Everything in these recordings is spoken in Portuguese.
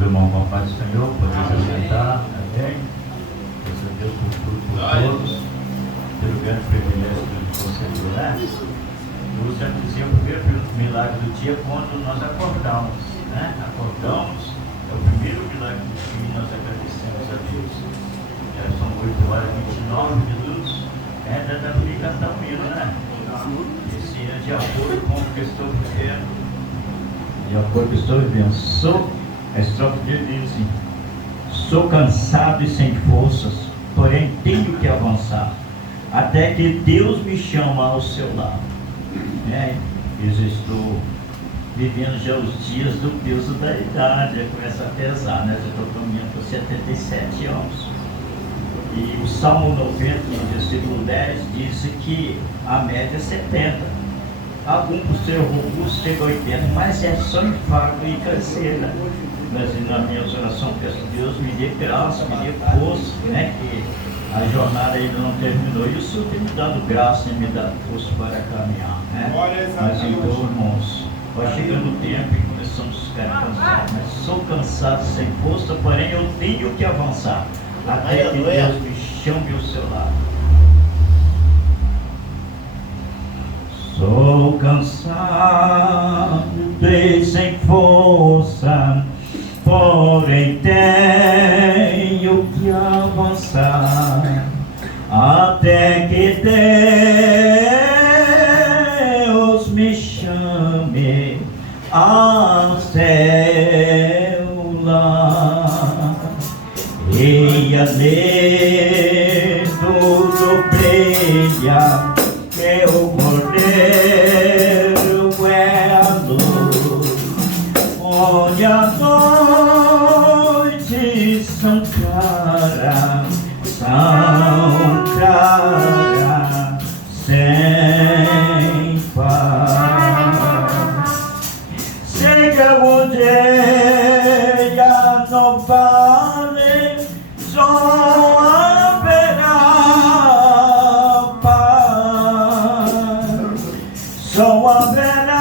Os irmãos com a paz do Senhor, podem se assentar, amém. Graças a Deus por tudo, por todos, pelo grande privilégio que nos concedeu, né? Eu sempre dizia o primeiro milagre do dia quando nós acordamos, né? Acordamos, é o primeiro milagre do dia e nós agradecemos a Deus. Já são 8h29, ainda dá para cantar um hino, né? Esse é de acordo com o que estou vivendo. De acordo com o que estou vivendo. A estrofe dele diz assim: sou cansado e sem forças, porém tenho que avançar, até que Deus me chama ao seu lado. Eu já estou vivendo já os dias do peso da idade, já começa a pesar, né? Já estou caminhando por 77 anos. E o Salmo 90, no versículo 10, diz que a média é 70. Algum por ser robusto chega a 80, mas é só enfado e canseira. Mas nas minhas orações peço a Deus me dê graça, me dê força, né? Que a jornada ainda não terminou. E o Senhor tem me dado graça e me dado força para caminhar, né? Mas então, irmãos, vai chegando o tempo e começamos a ficar cansados. Mas sou cansado, sem força, porém eu tenho que avançar, até que Deus me chame ao seu lado. Sou cansado e sem força, porém tenho que avançar, até que Deus me chame ao seu lar. E ali tudo brilha, que o Cordeiro é a luz, onde a noite são clara, sem paz. Chega o dia, não vale, só haverá paz, só haverá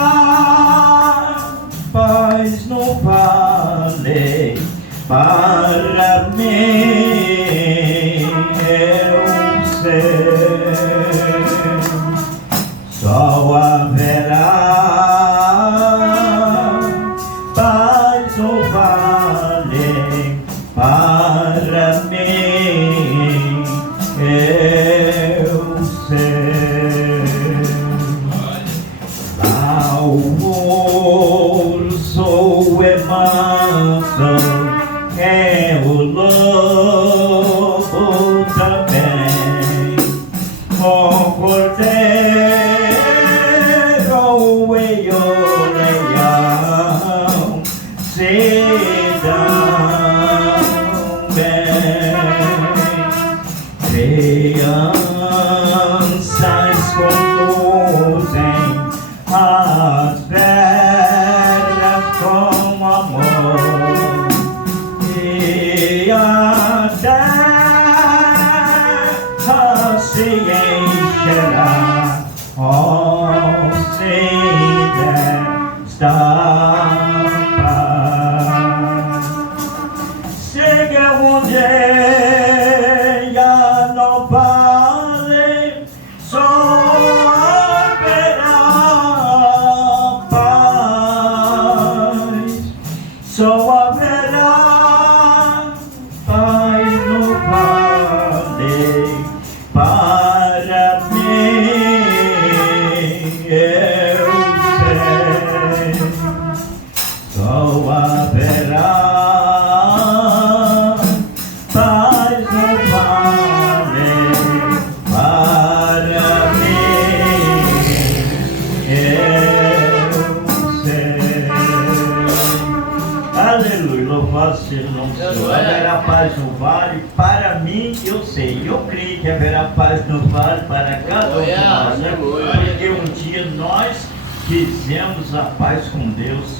paz no vale para mim, eu sei. Só haverá paz no vale para mim, eu sei. Lá o urso é manso, é o lobo também, o cordeiro e o leão se dão bem. Crianças conduzem as velhas com amor, e a terra se encherá, se desta paz. Chega um dia, não vale, só haverá paz, só haverá paz no vale para mim, eu sei. Só haverá paz no vale para mim, eu sei. Aleluia, louvado seja o nome do Senhor. Haverá paz no vale para mim, eu sei. Eu creio que haverá paz no vale para cada um de nós, né? Porque um dia nós fizemos a paz com Deus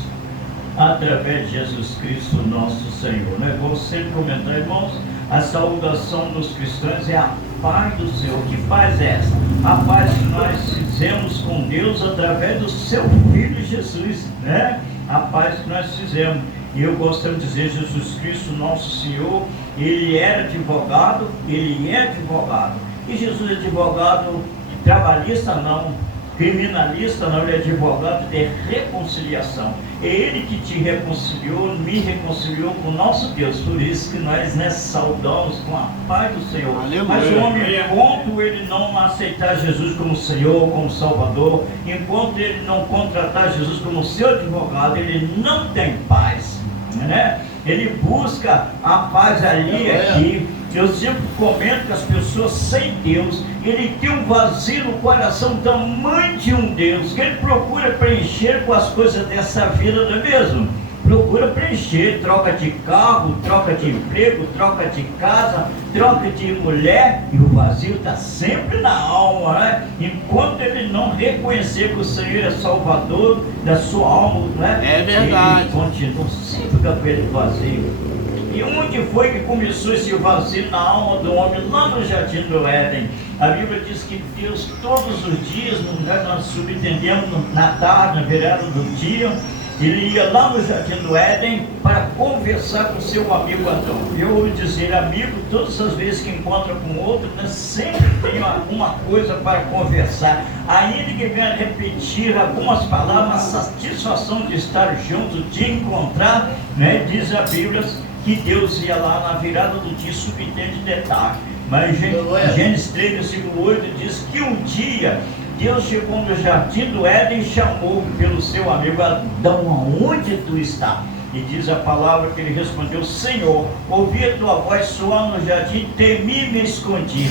através de Jesus Cristo, nosso Senhor, né? Vou sempre comentar, irmãos, a saudação dos cristãos é a paz do Senhor. Que paz é essa? A paz que nós fizemos com Deus através do seu Filho Jesus, né? A paz que nós fizemos. E eu gostaria de dizer, Jesus Cristo, nosso Senhor, Ele era advogado, Ele é advogado. E Jesus é advogado trabalhista não, criminalista não, Ele é advogado de reconciliação. É Ele que te reconciliou, me reconciliou com o nosso Deus. Por isso que nós saudamos com a paz do Senhor. Aleluia. Mas o homem, enquanto ele não aceitar Jesus como Senhor, como Salvador, enquanto ele não contratar Jesus como seu advogado, ele não tem paz, né? Ele busca a paz ali, aqui. Eu sempre comento que as pessoas sem Deus, ele tem um vazio no coração tamanho de um Deus, que ele procura preencher com as coisas dessa vida, não é mesmo? Procura preencher, troca de carro, troca de emprego, troca de casa, troca de mulher, e o vazio está sempre na alma, né? Enquanto ele não reconhecer que o Senhor é Salvador da sua alma, né? É verdade. Ele continua sempre com aquele vazio. E onde foi que começou esse vazio na alma do homem? Lá no Jardim do Éden. A Bíblia diz que Deus todos os dias, nós subentendemos na tarde, na virada do dia, ele ia lá no Jardim do Éden para conversar com seu amigo Adão. Eu ouvi dizer, amigo, todas as vezes que encontra com outro, né, sempre tem alguma coisa para conversar. Ainda que venha repetir algumas palavras, a satisfação de estar junto, de encontrar, né, diz a Bíblia que Deus ia lá na virada do dia, subentende detalhe. Mas Gênesis 3, versículo 8 diz que um dia Deus chegou no Jardim do Éden e chamou pelo seu amigo Adão, aonde tu está? E diz a palavra que ele respondeu, Senhor, ouvi a tua voz soar no jardim, temi e me escondi.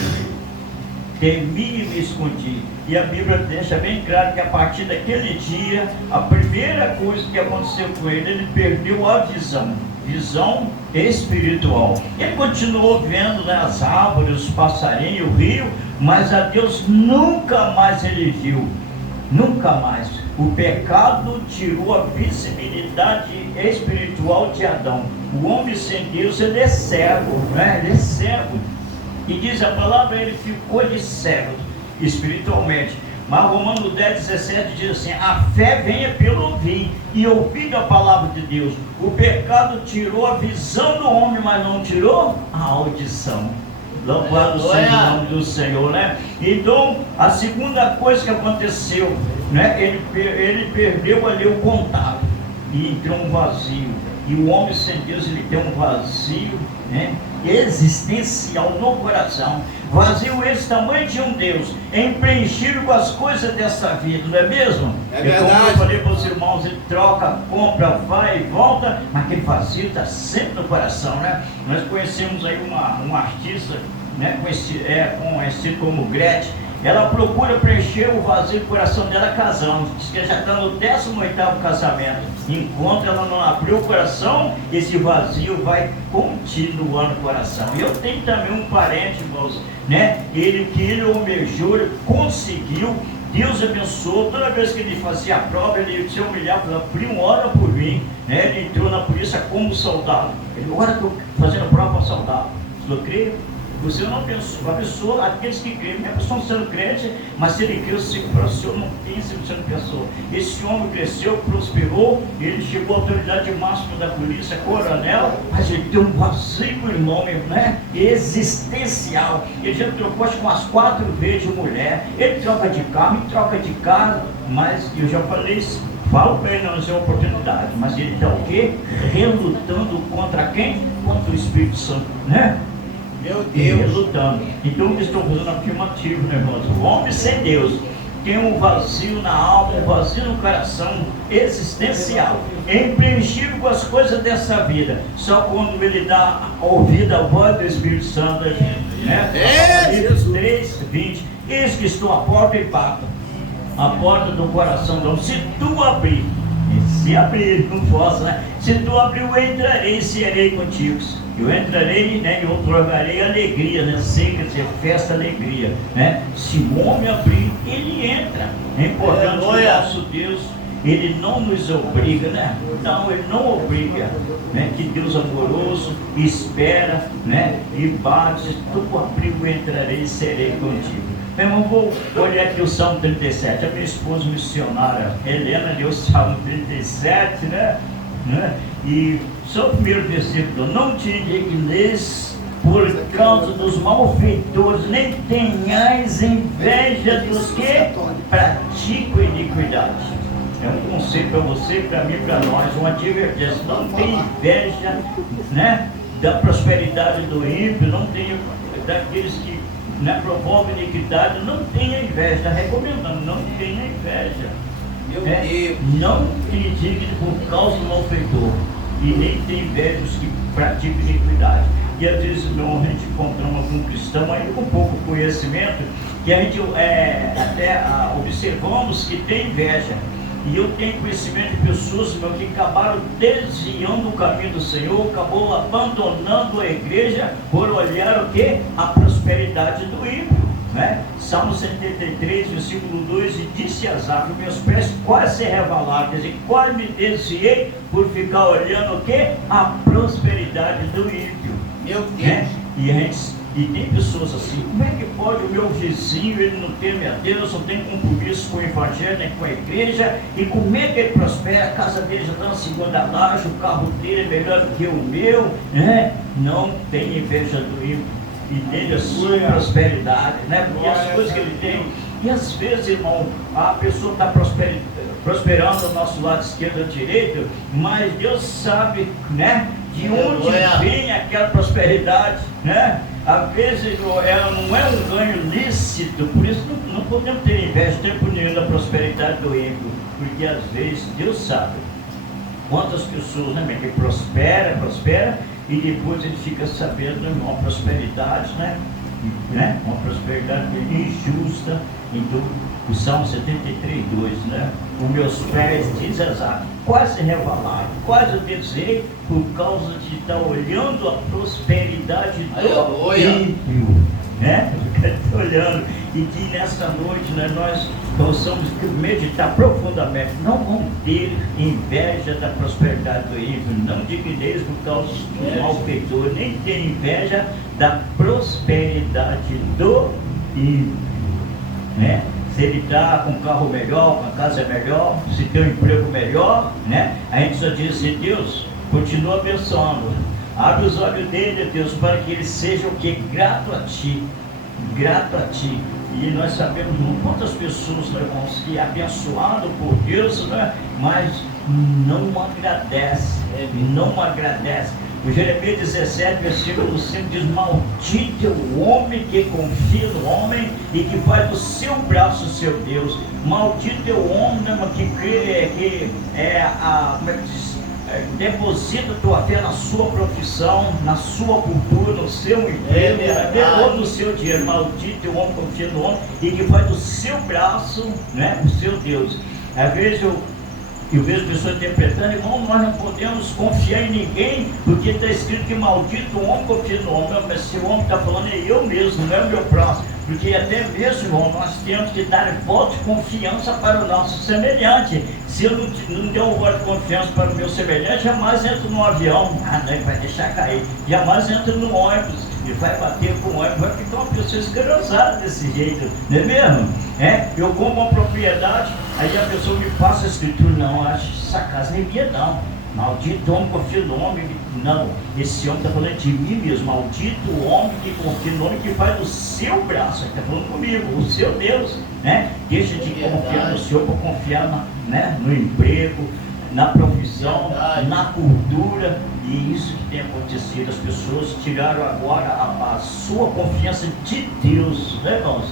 Temi e me escondi. E a Bíblia deixa bem claro que a partir daquele dia, a primeira coisa que aconteceu com ele, ele perdeu a visão espiritual. Ele continuou vendo, né, as árvores, os passarinhos, o rio, mas a Deus nunca mais ele viu, nunca mais. O pecado tirou a visibilidade espiritual de Adão. O homem sem Deus, ele é cego, né? Ele é cego. E diz a palavra, ele ficou de cego espiritualmente. Mas Romanos 10, 17 diz assim, a fé venha pelo ouvir, e ouvir a palavra de Deus. O pecado tirou a visão do homem, mas não tirou a audição. Louvado seja o nome do Senhor, né? Então, a segunda coisa que aconteceu, né? Ele perdeu ali o contato, e entrou um vazio. E o homem sem Deus, ele tem um vazio, né, existencial no coração. Vazio esse tamanho de um Deus, preenchido com as coisas dessa vida, não é mesmo? É verdade. Como eu falei para os irmãos, ele troca, compra, vai e volta, mas aquele vazio está sempre no coração, né? Nós conhecemos aí uma artista, né, conhecida como Gretchen. Ela procura preencher o vazio do coração dela casando. Diz que ela já está no 18º casamento. Enquanto ela não abriu o coração, esse vazio vai continuar no coração. E eu tenho também um parente, irmãos, né? Ele almejou, ele conseguiu. Deus abençoou. Toda vez que ele fazia a prova, ele se humilhava, falava, primo, ora por mim, né? Ele entrou na polícia como soldado. Ele, ora, estou fazendo prova para soldado. Eu creio. Você não pensou, a pessoa, aqueles que creem, a pessoa não sendo crente, mas se ele creu, o Senhor não pensa que você não pensou. Esse homem cresceu, prosperou, ele chegou à autoridade máxima da polícia, coronel, mas ele tem um vazio, irmão, né? Existencial. Ele já trocou acho que umas 4 vezes de mulher, ele troca de carro, ele troca de casa, mas eu já falei isso. Falo para ele não ser uma oportunidade, mas ele está o quê? Relutando contra quem? Contra o Espírito Santo, né? Meu Deus, lutando. Então eu estou fazendo afirmativo, né, irmãos? O homem sem Deus tem um vazio na alma, um vazio no coração existencial, preenchido com as coisas dessa vida. Só quando ele dá ouvido à voz do Espírito Santo, né? Apocalipse 3:20, eis que estou à porta e bato. A porta do coração do homem. Se tu abrir, se abrir, não posso, né? Se tu abrir, eu entrarei e serei contigo. Eu entrarei, né, e otorgarei alegria, né? Sei, quer dizer, festa, alegria, né? Se o homem abrir, ele entra. É importante que o nosso Deus, ele não nos obriga, né? Não, ele não obriga, né? Que Deus amoroso espera, né? E bate, se tu abrir, eu entrarei e serei contigo. Meu irmão, vou olhar aqui o Salmo 37. A minha esposa missionária Helena leu o Salmo 37, né? E só o primeiro versículo: não te indignes por causa dos malfeitores, nem tenhais inveja dos que praticam iniquidade. É um conselho para você, para mim, para nós, uma advertência. Não tem inveja, né, da prosperidade do ímpio, não tenha daqueles que, né, provocam iniquidade. Não tenha inveja, está recomendando, não tenha inveja. Meu Deus. Não te indigne por causa do malfeitor, e nem tem inveja dos que praticam iniquidade. E às vezes não, a gente encontramos algum cristão aí com pouco conhecimento, que a gente observamos que tem inveja. E eu tenho conhecimento de pessoas, meu, que acabaram desviando o caminho do Senhor, acabou abandonando a igreja por olhar o que? A prosperidade do ímpio, né? Salmo 73, versículo 2, e disse Asaf: meus pés quase se revalaram, quer dizer, quase me desviei por ficar olhando o que? A prosperidade do ímpio. Meu Deus. Né? E tem pessoas assim: como é que pode o meu vizinho, ele não teme a Deus, não tem compromisso com o evangelho, nem com a igreja, e como é que ele prospera? A casa dele já está na segunda laje, o carro dele é melhor do que o meu, né? Não tem inveja do ímpio e dele a sua prosperidade, né? Porque as coisas que ele tem, e às vezes, irmão, a pessoa está prosperando ao nosso lado esquerdo ou direito, mas Deus sabe, né, de onde vem aquela prosperidade, né? Às vezes ela não é um ganho lícito, por isso não podemos ter inveja tempo nenhum da prosperidade do ímpio, porque às vezes Deus sabe quantas pessoas, né, que prospera, e depois ele fica sabendo de uma prosperidade, né? Uma prosperidade injusta. Então, o Salmo 73, 2, né? Os meus pés, diz Asaf, quase revalaram, quase eu desviei por causa de estar olhando a prosperidade do ímpio, né? Olhando, e que nesta noite, né, nós possamos meditar profundamente. Não vamos ter inveja da prosperidade do ímpio, não digneis por causa do malfeitor, nem ter inveja da prosperidade do ímpio, né? Se ele está com um carro melhor, com a casa melhor, se tem um emprego melhor, né? A gente só diz assim: Deus, continua abençoando, abre os olhos dele, Deus, para que ele seja o que? Grato a ti. E nós sabemos quantas pessoas, irmãos, que é abençoado por Deus, né? Mas não agradece. O Jeremias 17, versículo 5 diz: maldito é o homem que confia no homem e que faz do seu braço seu Deus. Maldito é o homem, né, que crê, como é que diz? Deposita tua fé na sua profissão, na sua cultura, no seu emprego, no seu dinheiro. Maldito é o homem que confia no homem e que faz do seu braço, né, o seu Deus. Às vezes eu vejo pessoas interpretando: irmão, nós não podemos confiar em ninguém, porque está escrito que maldito o homem confia no homem. Mas se o homem está falando, é eu mesmo, não é o meu próximo. Porque até mesmo, irmão, nós temos que dar voto de confiança para o nosso semelhante. Se eu não der um voto de confiança para o meu semelhante, jamais entro no avião, ele vai deixar cair. Jamais entro no ônibus, ele vai bater com o ônibus, vai ficar uma pessoa escarosada desse jeito, não é mesmo? Eu compro uma propriedade, aí a pessoa me passa a escritura: não, acho que essa casa nem minha não. Maldito homem que confia no homem. Não, esse homem está falando de mim mesmo. Maldito o homem que confia no homem, que faz do seu braço. Ele está falando comigo, o seu Deus, né? Deixa de confiar no Senhor para confiar no emprego, na profissão, na cultura. E isso que tem acontecido, as pessoas tiraram agora a sua confiança de Deus, né, irmãos?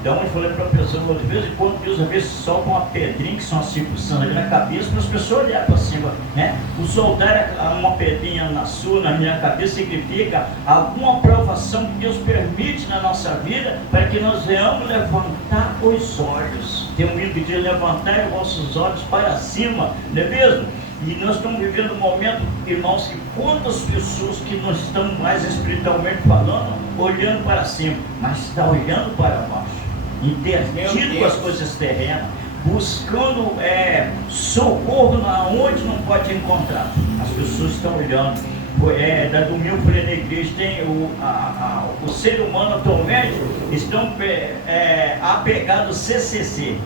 Então eu falei para a pessoa: de vez em quando Deus às vezes solta uma pedrinha, que são as circunstâncias ali na cabeça, para as pessoas olharem para cima, né? O soltar uma pedrinha na minha cabeça, significa alguma provação que Deus permite na nossa vida, para que nós venhamos levantar os olhos. Tem um livro que diz: levantai os vossos olhos para cima, não é mesmo? E nós estamos vivendo um momento, irmãos, que quantas pessoas que não estão mais espiritualmente falando, olhando para cima, mas está olhando para baixo, intertido com as coisas terrenas, buscando socorro onde não pode encontrar. As pessoas estão olhando. Da domingo foi na igreja, tem o ser humano atualmente estão apegados ao CCC.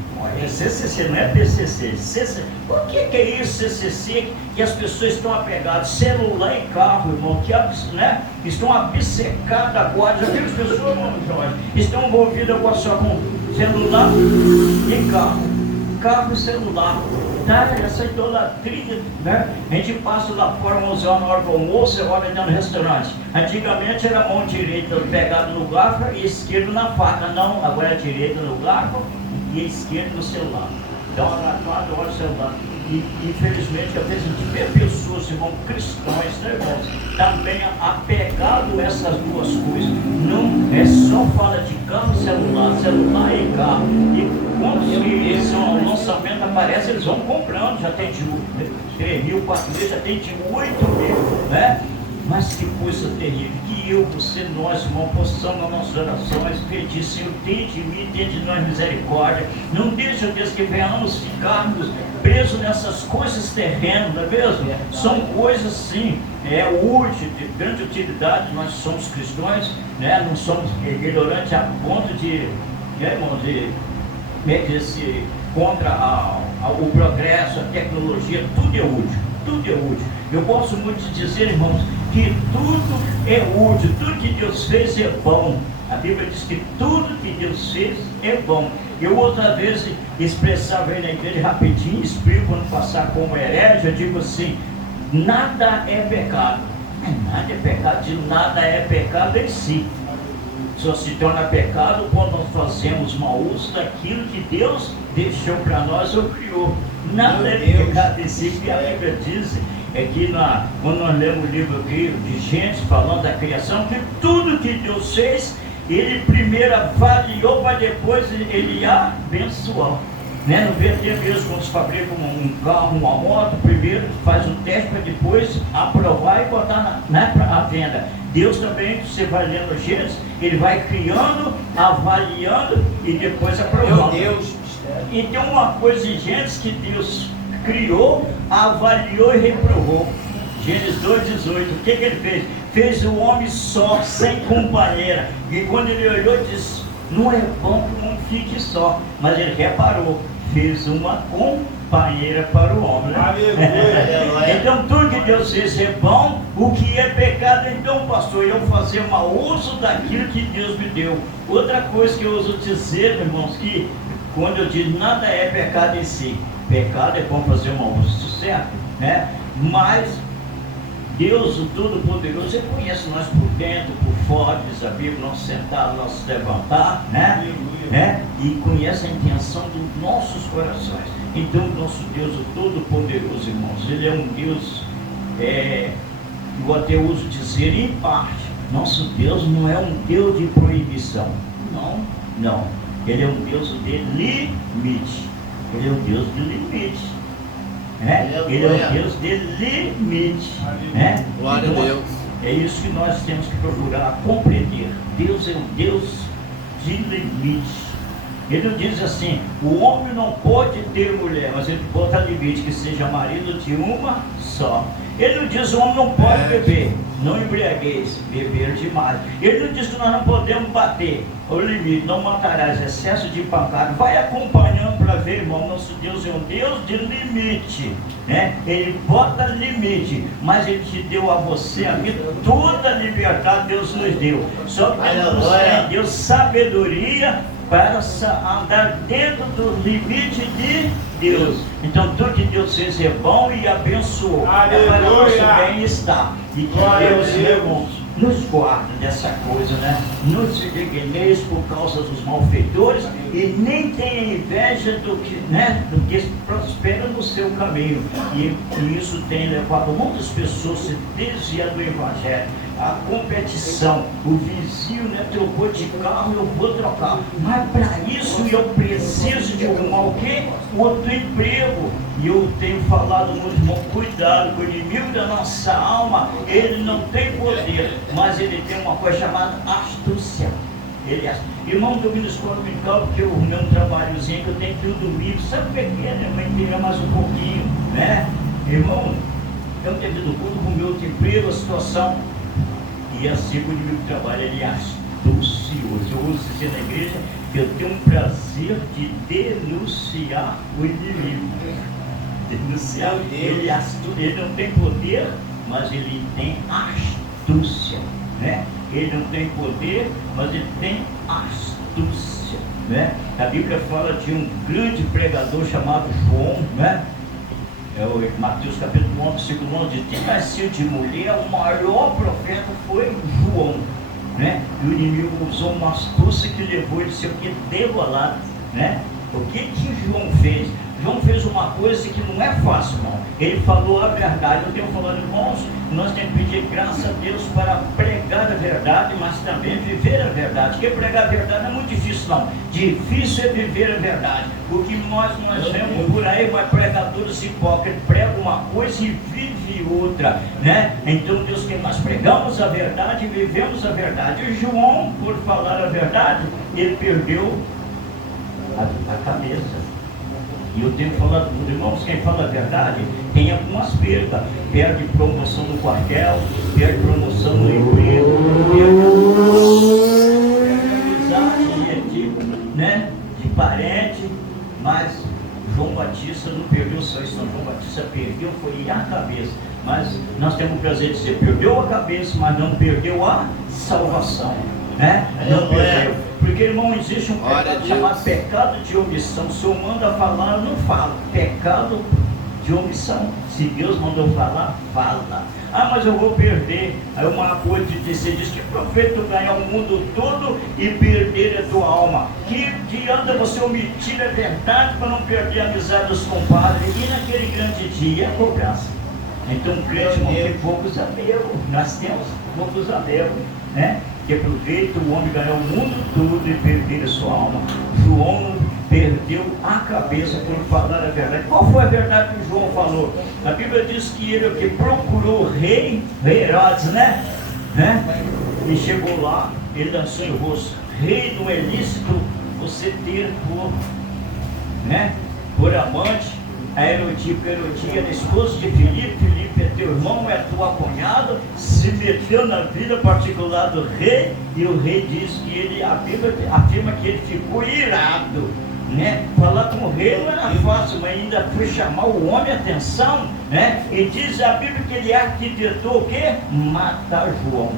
CCC não é PCC. CCC. O que é isso, CCC? Que as pessoas estão apegadas, celular e carro, irmão, que né? Estão obcecadas agora. Já viram as pessoas, irmão Jorge? Estão envolvidas agora só com celular e carro e celular. Essa idolatria, né? A gente passa lá fora 11 horas na hora do almoço, agora dentro do restaurante. Antigamente era mão direita pegada no garfo e esquerdo na faca. Não, agora é direita no garfo e esquerdo no celular. Então, adora o celular. E infelizmente, às vezes a gente vê pessoas, irmãos, cristãos, né, irmãos, também apegados a essas duas coisas. Não é só fala de carro e celular e carro. E quando esse lançamento aparece, eles vão comprando, já tem de 3 mil, 4 mil, já tem de 8 mil, né? Mas que coisa terrível, que eu, você, nós, irmão, possamos nas nossas orações pedir, Senhor, tem de mim, tem de nós misericórdia. Não deixa, Deus, que venhamos ficarmos presos nessas coisas terrenas, não é mesmo? São coisas, sim, úteis, de grande utilidade. Nós somos cristãos, né? Não somos ignorantes a ponto de, né, irmão, contra o progresso, a tecnologia, tudo é útil, tudo é útil. Eu gosto muito de dizer, irmãos, que tudo é útil, tudo que Deus fez é bom. A Bíblia diz que tudo que Deus fez é bom. Eu outra vez expressava aí na igreja rapidinho, explico quando passar como herege, eu digo assim, nada é pecado. Nada é pecado, de nada é pecado em si. Só se torna pecado quando nós fazemos mau uso daquilo que Deus deixou para nós ou criou. Nada é pecado em si, que a Bíblia diz que quando nós lemos o livro aqui de Gênesis, falando da criação, que tudo que Deus fez, Ele primeiro avaliou para depois Ele abençoar. Né? No verdadeiro mesmo, quando se fabrica um carro, uma moto, primeiro faz um teste para depois aprovar e botar à venda. Deus também, você vai lendo o Gênesis, Ele vai criando, avaliando e depois aprovando. Meu Deus. E tem uma coisa em Gênesis que Deus criou, avaliou e reprovou. Gênesis 2,18, o que Ele fez? Fez o homem só, sem companheira. E quando Ele olhou, disse, não é bom que o homem fique só. Mas Ele reparou, fez uma companheira para o homem, né? Então tudo que Deus fez é bom. O que é pecado, então, pastor, eu fazer mau uso daquilo que Deus me deu. Outra coisa que eu uso dizer, irmãos, que quando eu digo nada é pecado em si, pecado é bom fazer mau uso, certo? Né? Mas Deus, o Todo-Poderoso, Ele conhece nós por dentro, por fora, diz a Bíblia, nosso sentar, nosso levantar, né? E conhece a intenção dos nossos corações. Então, nosso Deus, o Todo-Poderoso, irmãos, Ele é um Deus, eu até uso dizer em parte, nosso Deus não é um Deus de proibição. Não. Ele é um Deus de limite. Ele é um Deus de limite. Ele é um Deus de limite. Glória a Deus. É isso que nós temos que procurar compreender. Deus é um Deus de limite. Ele diz assim, o homem não pode ter mulher, mas ele bota limite, que seja marido de uma só. Ele não diz, o homem não pode beber, não embriagueis, beber demais. Ele não diz que nós não podemos bater, o limite, não matarás, excesso de pancada. Vai acompanhando para ver, irmão, nosso Deus é um Deus de limite, né? Ele bota limite, mas Ele te deu a você, a mim, toda a liberdade Deus nos deu. Só que Deus deu sabedoria para andar dentro do limite de Deus. Então tudo que Deus fez é bom e abençoou. É para o nosso bem-estar. E que Deus, irmãos, nos guarde dessa coisa, né? Não se indigneis por causa dos malfeitores e nem tenha inveja do que prospera no seu caminho. E isso tem levado muitas pessoas a se desviar do Evangelho. A competição, o vizinho, né, trocou de carro, eu vou trocar. Mas para isso eu preciso de outro emprego. E eu tenho falado muito, irmão, cuidado com o inimigo da nossa alma. Ele não tem poder, mas ele tem uma coisa chamada astúcia. Irmão, eu vim na escola dominical porque o meu trabalhozinho que eu tenho que ir domingo, sabe o que é, né? Mas mais um pouquinho, né? Irmão, é um devido culto para o meu emprego, a situação. E assim o inimigo trabalha, ele é astucioso. Eu uso dizer na igreja que eu tenho um prazer de denunciar o inimigo. Denunciar, ele é astuto, ele não tem poder, mas ele tem astúcia, né? Ele não tem poder, mas ele tem astúcia, né? A Bíblia fala de um grande pregador chamado João, né? É o Mateus capítulo 11, versículo 11, de nascido de mulher, o maior profeta foi João, né? E o inimigo usou uma astúcia que levou ele a ser degolado, né? O que João fez? João fez uma coisa que não é fácil, irmão. Ele falou a verdade. Eu tenho falado, irmãos, nós temos que pedir graça a Deus para pregar a verdade, mas também viver a verdade. Porque pregar a verdade não é muito difícil, não. Difícil é viver a verdade. O que nós vemos por aí, mas pregadores hipócritas pregam uma coisa e vive outra, né? Então Deus quer, nós pregamos a verdade e vivemos a verdade. E João, por falar a verdade, ele perdeu a cabeça. E eu tenho falado com os irmãos, quem fala a verdade tem algumas perdas. Perde promoção no quartel, perde promoção no emprego, perde amizade, né, de parente. Mas João Batista não perdeu só isso, não. João Batista perdeu, foi a cabeça. Mas nós temos o prazer de dizer, perdeu a cabeça, mas não perdeu a salvação, né? Não perdeu. Porque, irmão, existe um pecado chamado pecado de omissão. Se eu mando falar, eu não falo. Pecado de omissão. Se Deus mandou falar, fala. Ah, mas eu vou perder. Aí uma coisa de você diz que profeta ganhar o mundo todo e perder a tua alma. Que adianta você omitir a verdade para não perder a amizade dos compadres? E naquele grande dia é cobrança. Então, o crente não tem poucos amigos. Nós temos poucos amigos, né? Que aproveita o homem ganhar o mundo todo e perder a sua alma. João perdeu a cabeça por falar a verdade. Qual foi a verdade que João falou? A Bíblia diz que ele que procurou o rei Herodes, né? E chegou lá, ele lançou em rosto: rei, não é lícito você ter por amante a Herodias, era esposa de Filipe. Filipe é teu irmão, é tua cunhada. Se meteu na vida particular do rei, e o rei diz que ele, a Bíblia afirma que ele ficou irado, né? Falar com o rei não era fácil, mas ainda foi chamar o homem a atenção, né? E diz a Bíblia que ele arquitetou o quê? Matar João.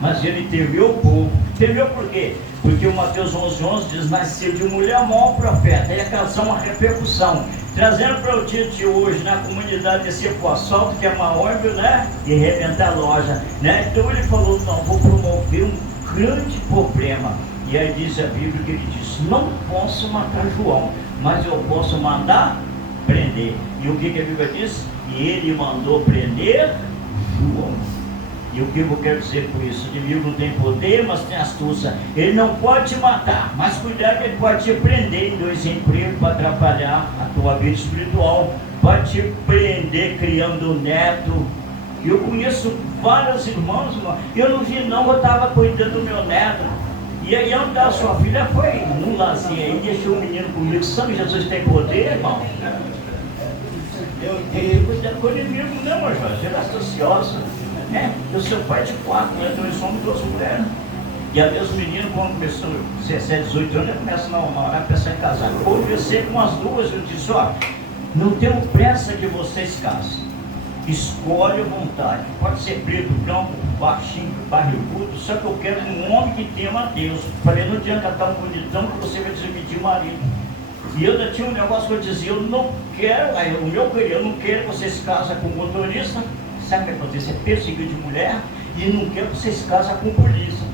Mas ele temeu o povo. Temeu por quê? Porque o Mateus 11:11 diz: nasceu de mulher maior profeta. Aí causou uma repercussão. Trazendo para o dia de hoje, na comunidade, descer para o assalto, que é maior, né? E arrebentar a loja, né? Então ele falou: não, vou promover um grande problema. E aí diz a Bíblia que ele disse: não posso matar João, mas eu posso mandar prender. E o que a Bíblia diz? E ele mandou prender João. E o que eu quero dizer com isso? O inimigo não tem poder, mas tem astúcia. Ele não pode te matar, mas cuidado que ele pode te prender em 2 empregos para atrapalhar a tua vida espiritual. Pode te prender criando neto. Eu conheço vários irmãos, eu não vi não, eu estava cuidando do meu neto. E aí onde a sua filha foi num lazinho aí, deixou o menino comigo. Sabe, Jesus tem poder, irmão? Eu tenho cuidado com o inimigo, não, meu irmão, ele é astúcioso. Eu sou pai de 4, né? 2 homens e 2 mulheres. E às vezes o menino, quando começou 17, 18 anos, ele começa a namorar, pensar em casar. Ou crescer com as duas, eu disse: ó, não tenho pressa que vocês casem. Escolhe a vontade. Pode ser preto, branco, baixinho, barrigudo, só que eu quero um homem que tema a Deus. Falei: não adianta estar um bonitão que você vai dividir o marido. E eu ainda tinha um negócio que eu dizia: eu não quero, o meu querido, eu não quero que vocês casem com motorista. Sabe o que acontece? É perseguido de mulher e não quer que vocês casem com polícia.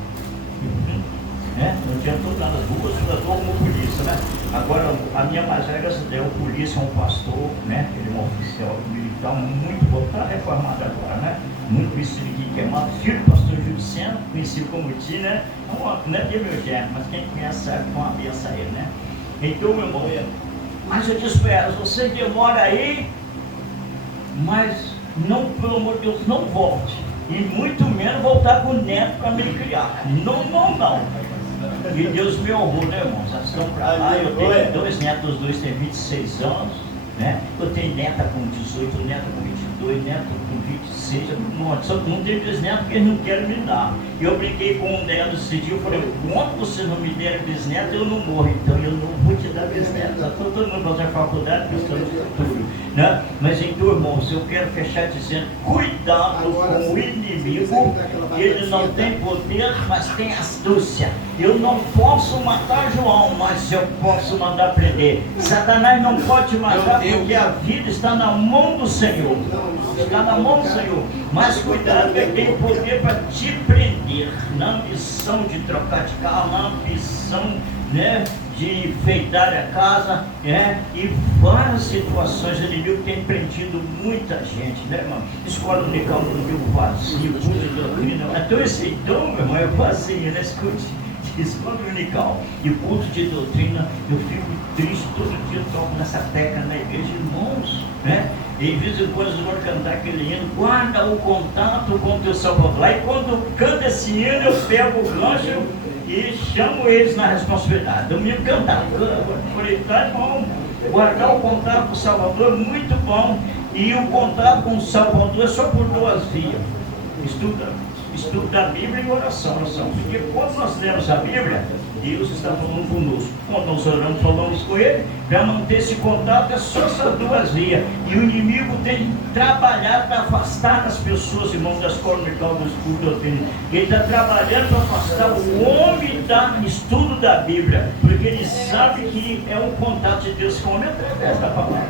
Não adiantou nada, duas como polícia, né? Agora, a minha mais velha, o polícia é um pastor, né? Ele é um oficial militar muito bom, está reformado agora, né? Muito vestido aqui queimado, filho do pastor Júlio Sena, conhecido como Ti, né? Não é de meu germe, mas quem conhece sabe que é uma benção ele, né? Então, meu irmão, mas eu disse para elas: você demora aí, mas não, pelo amor de Deus, não volte. E muito menos voltar com o neto para me criar. Não. E Deus me honrou, né, irmãos? Já estão para lá. Eu tenho 2 netos, os 2 têm 26 anos, né? Eu tenho neta com 18, neta com 22 netos, com 26, só que não tem bisneto porque eles não querem me dar. Eu brinquei com um deles esse dia, eu falei, quando você não me der bisneto, eu não morro, então eu não vou te dar bisneto. Está todo mundo fazendo faculdade, pensando no futuro. Né? Mas então, irmãos, eu quero fechar dizendo, cuidado com o inimigo, ele não tem poder, mas tem astúcia. Eu não posso matar João, mas eu posso mandar prender. Satanás não pode matar porque a vida está na mão do Senhor. Está na mão do Senhor. Mas cuidado, ele tem poder para te prender. Na ambição de trocar de carro, na ambição, né, de enfeitar a casa, e várias situações. O inimigo tem prendido muita gente, né, irmão? Escola unical no domingo vazio, culto de doutrina. Então esse então, meu irmão, é vazio, né? Escute. Escola unical e culto de doutrina, eu fico triste, todo dia eu toco nessa tecla na igreja, irmãos, né? E de vez em quando eles vão cantar aquele hino, guarda o contato com o teu Salvador. Lá, e quando canta esse hino, eu pego o gancho e chamo eles na responsabilidade. Domingo cantar, falei, tá bom, guardar o contato com o Salvador é muito bom, e o contato com o Salvador é só por duas vias: estudo da Bíblia e oração. Porque quando nós lemos a Bíblia, Deus está falando conosco. Quando nós oramos, falamos com Ele. Para manter esse contato é só essas duas vias. E o inimigo tem trabalhado para afastar as pessoas, irmãos, da escola unical do estudo da doutrina. Ele está trabalhando para afastar o homem do estudo da Bíblia, porque ele sabe que é um contato de Deus com o homem através da palavra.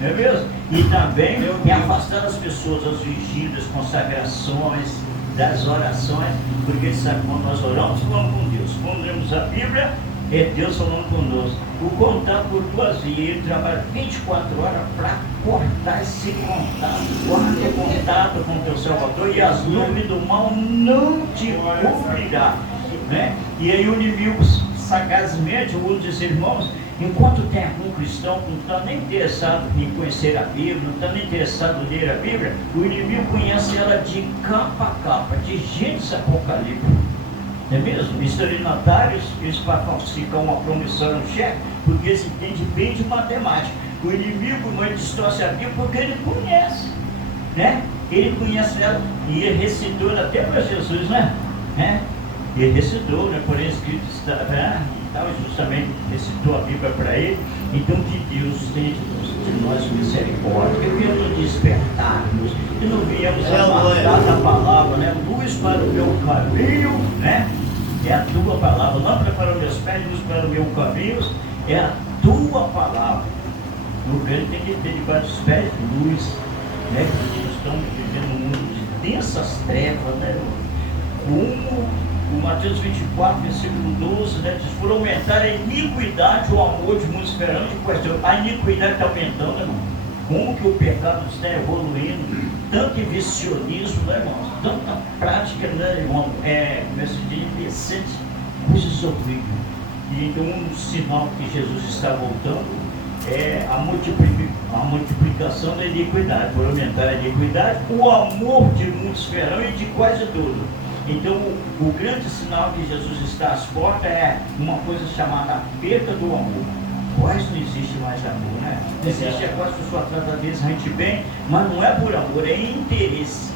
Não é mesmo? E também é afastar as pessoas das vigílias, consagrações, das orações, porque ele sabe que quando nós oramos, falamos com Deus. Quando lemos a Bíblia, é Deus falando conosco. O contato por duas vias, ele trabalha 24 horas para cortar esse contato. Guarda o contato com o teu Salvador e as nuvens do mal não te cobrirá, né? E aí o inimigo sagazmente, eu vou dizer, irmãos, enquanto tem algum cristão que não está nem interessado em conhecer a Bíblia, não está nem interessado em ler a Bíblia, o inimigo conhece ela de capa a capa, de Gênesis Apocalipse. Não é mesmo? Estelionatários, eles para falsificar uma promissão no cheque, porque eles entendem bem de matemática. O inimigo não distorce a Bíblia porque ele conhece, né? Ele conhece ela, e ele recitou até para Jesus, né? Ele recitou, né? Porém escrito está, né? Justamente recitou a Bíblia para ele. Então que Deus tenha de nós misericórdia, que viemos despertar-nos, que não viemos amassar a palavra, né? Luz para o meu caminho, né? É a tua palavra, lâmpada para os meus pés, luz para o meu caminho, é a tua palavra. O crente tem que ter debaixo dos pés luz, né? Porque nós estamos vivendo um mundo de densas trevas, né? Como o Mateus 24, versículo 12, né, diz: por aumentar a iniquidade, o amor de muitos esperando de questão. A iniquidade está aumentando, né, irmão? Como que o pecado está evoluindo? Tanto vicionismo, né, irmão? Tanta prática, né, irmão? Indecente, coisas horríveis. E então um sinal que Jesus está voltando é a multiplicação da iniquidade. Por aumentar a iniquidade, o amor de muitos esperando e de quase tudo. Então, o grande sinal que Jesus está às portas é uma coisa chamada perda do amor. Quase não existe mais amor, né? Não existe, é quase que a pessoa trata deles a gente bem, mas não é por amor, é interesse.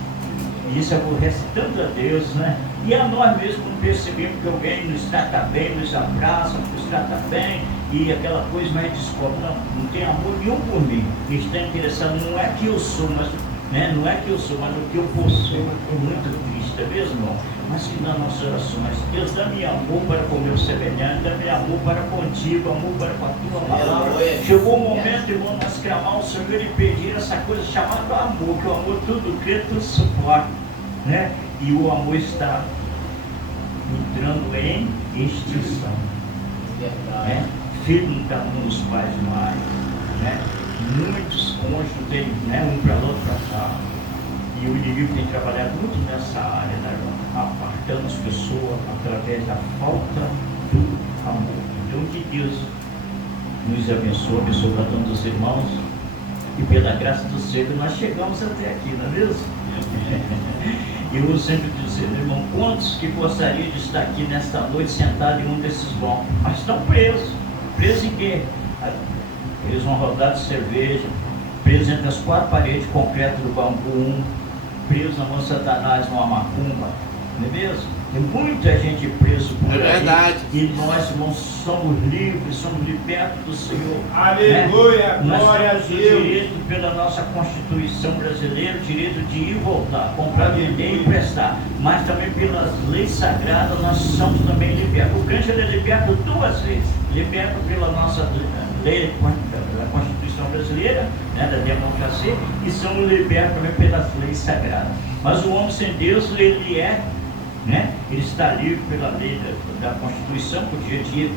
E isso aborrece tanto a Deus, né? E a nós mesmos, quando percebemos que alguém nos trata bem, nos abraça, nos trata bem, e aquela coisa, mas descobre, não tem amor nenhum por mim. Ele está interessado, não é que eu sou, mas não é que eu sou, mas o que eu possuo. É muito triste, é mesmo, irmão? Mas que nas nossas orações, Deus, dá-me amor para com o meu semelhante, dá-me amor para contigo, amor para com a tua palavra. Chegou o momento, irmão, nós clamar ao Senhor e pedir essa coisa chamada amor, que o amor tudo crê, tudo suporta, né? E o amor está entrando em extinção, né? Filho não está com os pais mais, né? Muitos cônjuges têm, né, um para o outro para cá. E o inimigo tem trabalhado muito nessa área, né, apartando as pessoas através da falta do amor. Então que Deus nos abençoe para todos os irmãos, e pela graça do Senhor nós chegamos até aqui, não é mesmo? Eu vou sempre dizer, meu irmão, quantos que gostariam de estar aqui nesta noite sentado em um desses bancos, mas estão presos. Presos em quê? Eles vão rodar de cerveja, preso entre as quatro paredes concretas do bambu, preso na mão de Satanás, numa macumba, não é mesmo? Tem muita gente preso por aí. Verdade. E nós, irmãos, somos livres, somos libertos do Senhor. Aleluia, Nós glória a temos o Deus. direito pela nossa Constituição brasileira, o direito de ir e voltar, comprar, vender e emprestar. Mas também pelas leis sagradas nós somos também libertos. O crente ele é liberto duas vezes. Liberto pela nossa lei, pela Constituição brasileira, né, da democracia, e somos libertos também pelas leis sagradas. Mas o homem sem Deus, ele é, né? Ele está livre pela lei da Constituição, por direito de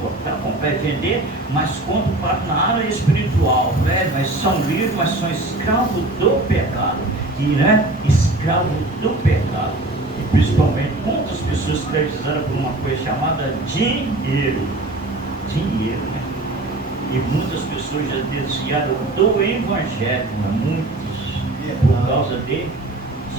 comprar e vender, mas quando para na área espiritual, né? Mas são livres, mas são escravos do pecado, e, né? Escravos do pecado, e principalmente muitas pessoas escravizadas por uma coisa chamada dinheiro, né? E muitas pessoas já desviaram do evangelho, né? Muitos, por causa de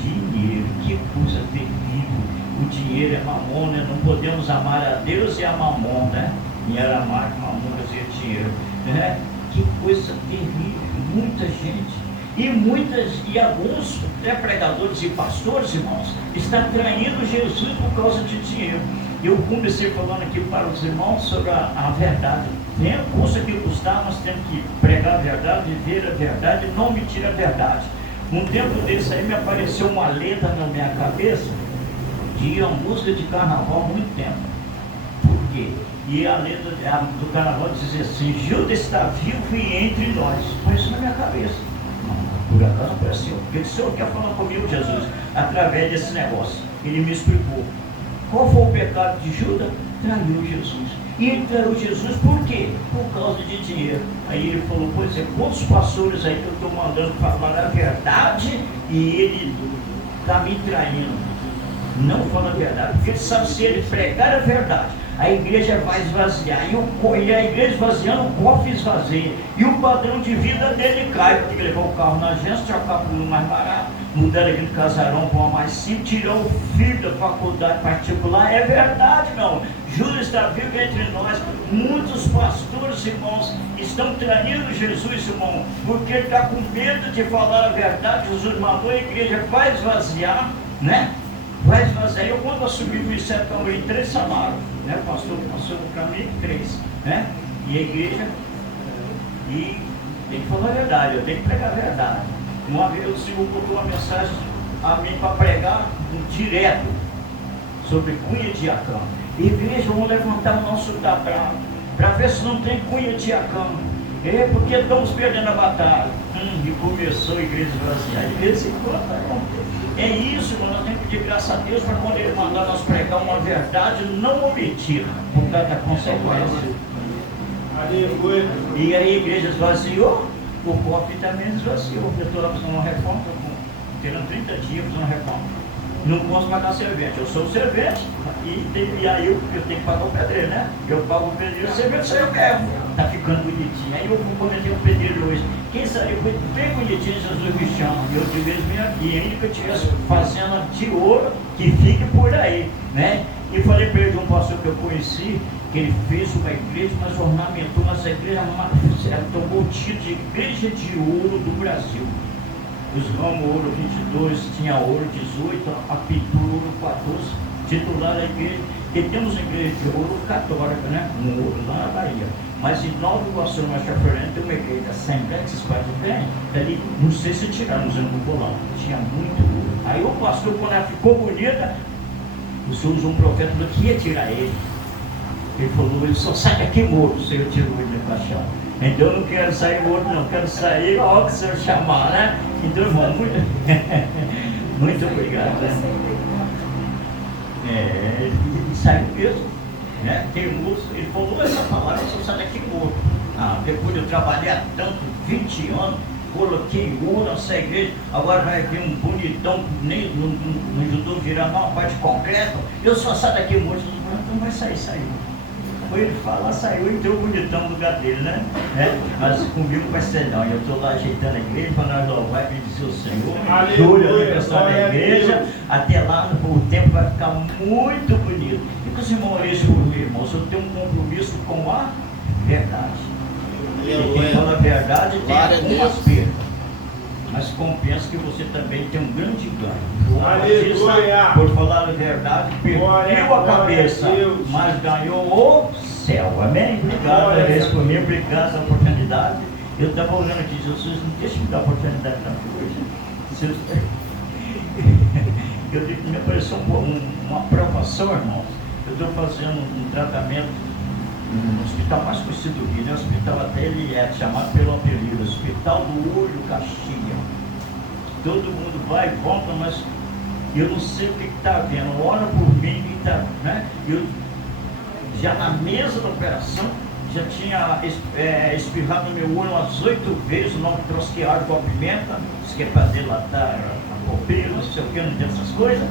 dinheiro. Que coisa terrível. O dinheiro é mamon, né? Não podemos amar a Deus e a mamon, né? Em aramaico, mamon quer dizer dinheiro, né? Que coisa terrível. Muita gente e alguns pregadores e pastores, irmãos, estão traindo Jesus por causa de dinheiro. Eu comecei falando aqui para os irmãos sobre a verdade. Custa que custar, nós temos que pregar a verdade, viver a verdade e não mentir a verdade. Um tempo desse aí me apareceu uma letra na minha cabeça de uma música de carnaval há muito tempo. Por quê? E a letra do carnaval dizia assim: Judas está vivo e entre nós. Põe isso na minha cabeça. Não, por acaso apareceu. Porque o Senhor quer falar comigo, Jesus, através desse negócio. Ele me explicou. Qual foi o pecado de Judas? Traiu Jesus. E ele traiu Jesus por quê? Por causa de dinheiro. Aí ele falou: pois é, quantos pastores aí que eu estou mandando falar a verdade e ele está me traindo? Não fala a verdade, porque ele sabe, se ele pregar a verdade, a igreja vai esvaziar, e a igreja esvaziando, o cofre esvazia, e o padrão de vida dele cai, porque ele levou o carro na agência, trocar por um mais barato, mudar aquele casarão para uma mais simples, tirou o filho da faculdade particular. É verdade, não. Judas está vivo entre nós. Muitos pastores, irmãos, estão traindo Jesus, irmão, porque ele está com medo de falar a verdade. Jesus mandou, a igreja vai esvaziar, né? Vai esvaziar. Eu, quando assumi o ministério, eu 3 salários, né? O pastor passou para mim 3, né? E a igreja, e tem que falar a verdade, eu tenho que pregar a verdade. Uma vez o Senhor botou uma mensagem a mim para pregar direto sobre cunha de Acã. Igreja, vamos levantar o nosso tabrão para ver se não tem cunha de Acã. É porque estamos perdendo a batalha. E começou a igreja esvaziar. A igreja se conta, é isso, irmão. Nós temos que pedir graça a Deus para quando Ele mandar nós pregar uma verdade, não omitir, por causa da consequência. E aí a igreja esvaziou, o cofre também esvaziou. Eu estou lá fazendo uma reforma, estou 30 dias fazendo uma reforma. Não posso pagar servente, eu sou o servente, e aí eu tenho que pagar o pedreiro, né? Eu pago o pedreiro, o servente sou eu mesmo. Está ficando bonitinho. Aí eu vou cometer o pedreiro hoje. Quem sabe eu fui bem bonitinho, Jesus me chama. Eu de vez vim aqui, ainda que eu estivesse fazendo de ouro, que fique por aí, né? E falei para ele de um pastor que eu conheci, que ele fez uma igreja, mas ornamentou essa igreja, tomou o título de Igreja de Ouro do Brasil. Os ramos ouro 22, tinha ouro 18, a pintura ouro 14, titular da igreja. E temos uma igreja de ouro católica, né? Um ouro lá na Bahia. Mas em Nova Iguaçu, na Chafariana, tem uma igreja da Assembleia que esses pais têm, ali, não sei se tiraram no Zeno do Bolão, tinha muito ouro. Aí o pastor, quando ela ficou bonita, o Senhor usou um profeta que ia tirar ele. Ele falou: ele só sai daqui morto, o Senhor tirou ele da paixão. Então eu não quero sair morto, não, quero sair ó que o Senhor chamar, né? Então, irmão, muito obrigado, né? Ele saiu mesmo, né? Teimoso, ele falou essa palavra: só sai daqui morto. Depois de eu trabalhar tanto, 20 anos, coloquei ouro nessa igreja, agora vai vir um bonitão, nem não ajudou a virar uma parte concreta, eu só saio daqui morto. Não vai sair. Foi ele falar, saiu, entrou bonitão no lugar dele, né? Mas comigo vai ser não. Eu estou lá ajeitando a igreja para nós louvar e bendizer o Senhor. Julho, aniversário da igreja. Até lá o tempo vai ficar muito bonito. E que os irmãos orem por mim, irmãos. Eu tenho um compromisso com a verdade. E quem fala a verdade tem algumas perdas. mas compensa que você também tem um grande ganho. João Aleluia! Batista, por falar a verdade, perdeu a cabeça, a Deus. mas ganhou o céu. Amém? Obrigado Glória por a isso Deus. comigo, obrigado pela oportunidade. Eu estava orando aqui, Jesus, não deixa me dar oportunidade não, hoje. Eu digo que me apareceu uma aprovação, irmãos. Eu estou fazendo um tratamento no hospital mais conhecido do Rio, né? O hospital até ele é chamado pelo apelido, Hospital do Olho Caxias. Todo mundo vai e volta, mas eu não sei o que está vendo. Ora por mim, tá, né? Eu já na mesa da operação já tinha espirrado no meu olho umas 8 vezes o nome trosqueado com a pimenta, isso que é para dilatar a pupila, não sei o que, não tem essas coisas.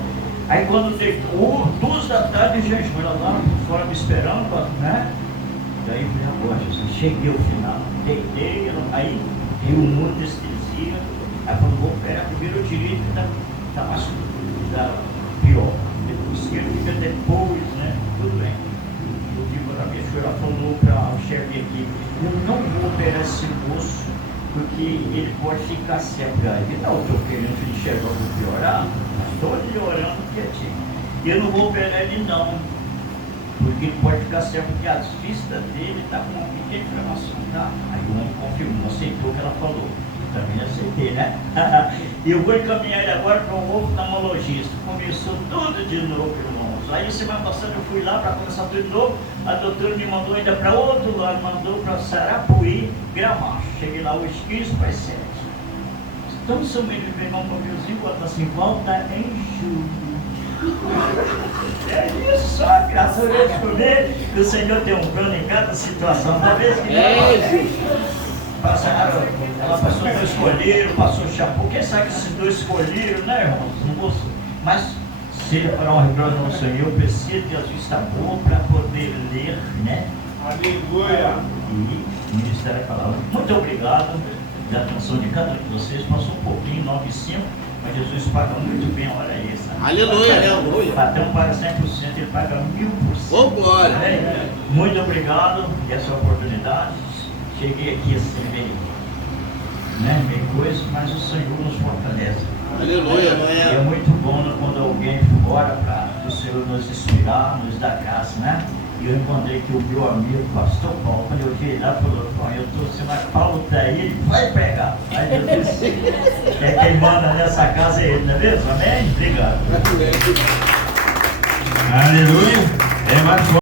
Aí quando deitou, 2 da tarde, gente, olha lá, fora me esperando, né? Daí eu falei, agora Jesus, cheguei ao final, deitei, aí dei muita anestesia, aí falou, vou pegar primeiro o direito, tá mais pior, o esquerdo fica depois, né? Tudo bem. Eu digo para mim, ela falou para o chefe aqui, eu não vou operar esse moço, porque ele pode ficar cego. Aí, não, estou querendo enxergar, vou piorar, estou melhorando quietinho. Eu não vou operar ele não, porque ele pode ficar cego, porque as vistas dele estão com uma pequena inflamação, tá? Aí o homem confirmou, aceitou o que ela falou. Eu também aceitei, né? E eu vou encaminhar ele agora para um oftalmologista. Começou tudo de novo, irmãos. Aí semana passada eu fui lá para começar tudo de novo. A doutora me mandou ainda para outro lado, mandou para Sarapuí, Gramacho. Cheguei lá hoje 15 para as 7. Estamos somente de pegar um papelzinho, bota assim, volta em julho. É isso, só graças a Deus comigo, que o Senhor tem um plano em cada situação. Talvez que ela passou 2 colírios, passou o shampoo. Quem sabe que esses 2 colírios, né, irmãos? Não vou, mas se ele para uma regra do Senhor, eu preciso de as vistas boas para poder ler, né? Aleluia! E ministrar a palavra. Muito obrigado da atenção de cada um de vocês. Passou um pouquinho, 9,5, mas Jesus paga muito bem a hora extra. Aleluia, aleluia. Patrão paga 100%, ele paga 1000%. Ô, glória. Muito obrigado por essa oportunidade. Cheguei aqui assim, meio coisa, mas o Senhor nos fortalece. Aleluia. E é muito bom, né, quando alguém ora para o Senhor nos inspirar, nos dar graça, né? E eu encontrei que o meu amigo, pastor Paulo, quando eu vi lá, falou, eu estou assim, mas Paulo está aí, ele vai pegar. Aí eu disse, quem manda nessa casa é ele, não é mesmo? Amém? Obrigado. Aleluia! É mais